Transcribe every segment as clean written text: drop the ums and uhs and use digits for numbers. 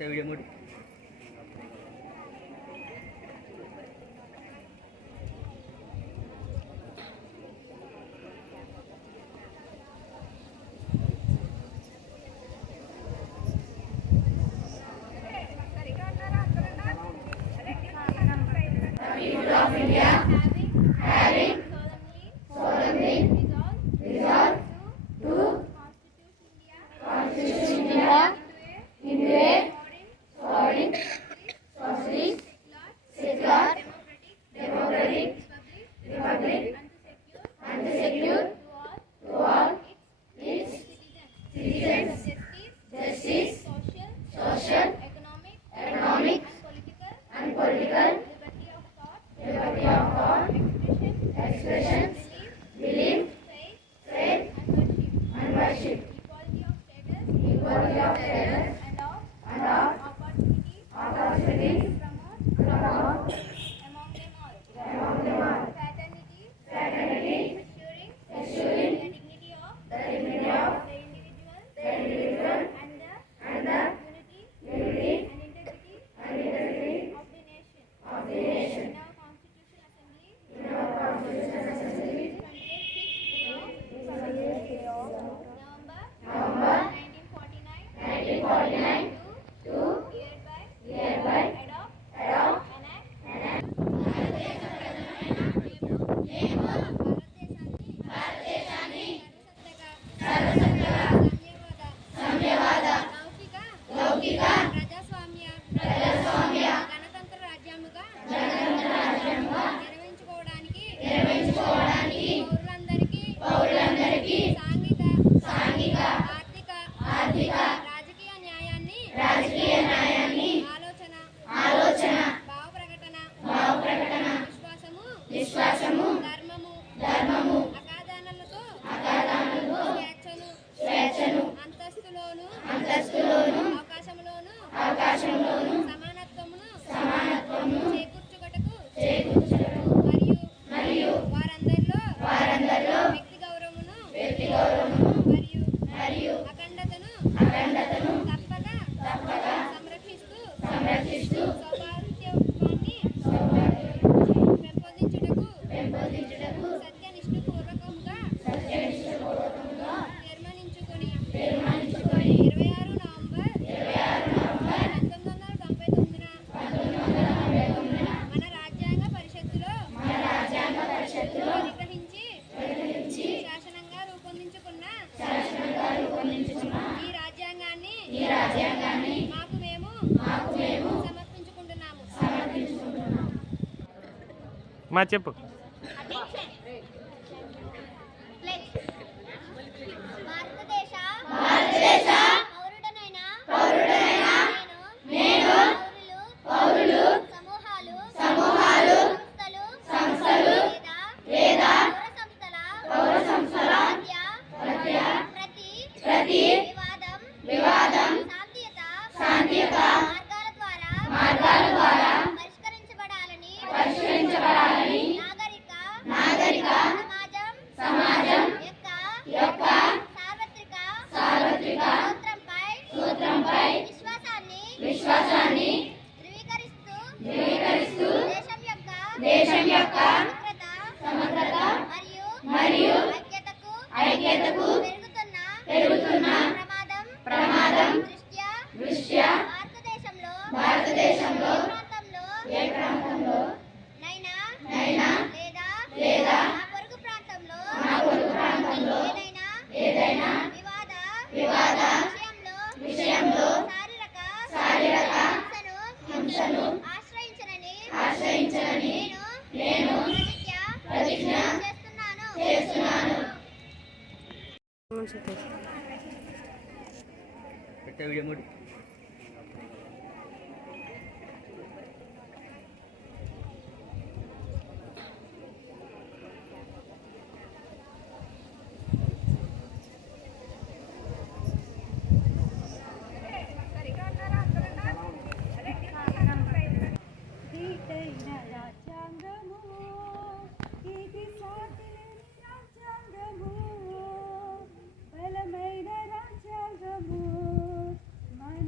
Video మూడు of India having solemnly resolved to constitute India into a sovereign, socialist, secular, democratic republic and to secure to all its citizens justice, social, economic and political liberty of thought, expression, belief, faith and worship, equality of status and of opportunities promote among them all, fraternity, assuring the dignity of the individual and the unity and integrity of the nation. In our Constitutional Assembly, November 1949 to hereby adopt భారతదేశాన్ని సర్వసత్తాక సామ్యవాద లౌకిక ప్రజాస్వామ్య గణతంత్ర రాజ్యముగా నిర్వహించుకోవడానికి పౌరులందరికీ సాంఘిక ఆర్థిక రాజకీయ న్యాయాన్ని ఆలోచన భావ ప్రకటన విశ్వాసము ధర్మము అకాదానాలతో స్వేచ్ఛను అంతస్తులోను అవకాశములోను సమానత్వమును చేకూర్చుటకు మరియు వారందరిలో వ్యక్తి గౌరవమును మరియు అఖండతను తప్పక సంరక్షిస్తూ సౌభాగ్యత్వాన్ని పెంపొందించుటకు సత్యనిష్ఠపూర్వకంగా నిర్మాణించుకొని 26 నవంబర్ 1999 మన రాజ్యాంగ పరిషత్తులో నిర్వహించి శాసనంగా రూపొందించుకున్న ఈ రాజ్యాంగాన్ని మాకు మేము సమర్పించుకుంటున్నాము. మా చెప్పు. భారతదేశ పౌరుడనైన నేను పౌరులు సమూహాలు సంస్థలు లేదా పౌర సంస్థల మధ్య ప్రతి వివాదం శాంతియుత మార్గాల ద్వారా పరిష్కరించబడాలని నాగరిక సమాజం యొక్క సార్వత్రిక సూత్రంపై విశ్వాసాన్ని ధృవీకరిస్తూ దేశం యొక్క సమగ్రత మరియు ఐక్యతకు పెరుగుతున్న ప్రమాదం దృష్ట్యా భారతదేశంలో ఏ ప్రాంతంలో నైనా లేదా మా పొరుగు ప్రాంతంలో ఏదైనా వివాద విషయంలో శారీరక హింసను ఆశ్రయించనని నేను ప్రతిజ్ఞ చేస్తున్నాను. వీడియో మూడు బలమైన రాజ్యాంగము మన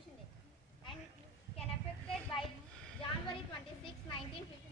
Constitution Day and can affected by January 26, 1956.